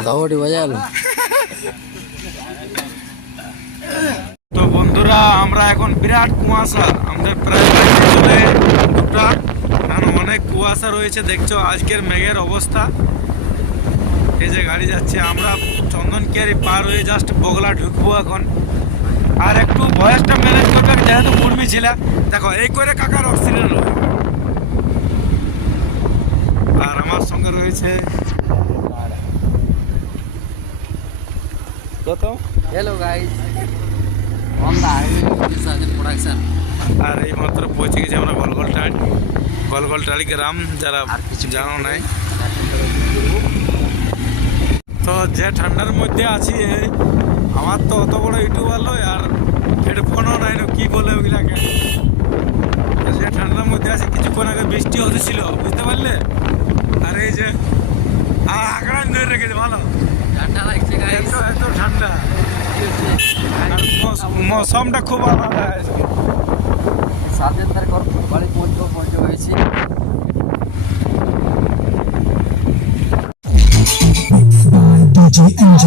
মাথাওটি বাজালো। তো বন্ধুরা আমরা এখন বিরাট কুয়াশা, আমাদের প্রায় বাড়িতে চলে দুটা, কারণ অনেক কুয়াশা রয়েছে। দেখছো আজকের মেঘের অবস্থা। এই যে গাড়ি যাচ্ছে, আমরা চন্দনকিয়ারি পার হয়ে জাস্ট বগলা ঢুকবো এখন। আর একটু ভয়েসটা ম্যানেজ করবে, যেহেতু মুরমি ছিল। দেখো এই করে কাকার অক্সিজেন। আর আমার সঙ্গে রয়েছে কত। Hello guys, on the highway Sajen production. আর এই মাত্র পৌঁছে গেছি আমরা গলগলটাড়ি। গলগলটাড়ি গ্রাম, যারা জানো নাই। তো যে ঠান্ডার মধ্যে আছি, আমার তো অত বড় ইউটিউবার লয়, আর হেডফোনও নাই, কি বলে ওগুলাকে। যে ঠান্ডার মধ্যে আছে, কিছুক্ষণ আগে বৃষ্টি হতেছিল, বুঝতে পারলে। আর এই যে আঁকড়া ধরে রেখেছে, ভালো ঠান্ডা লাগছে গাইস, এত ঠান্ডা। আর মৌসমটা খুব আলাদা আছে। সাজেন তার বাড়ি পৌঁছে হয়েছে। DJ MJ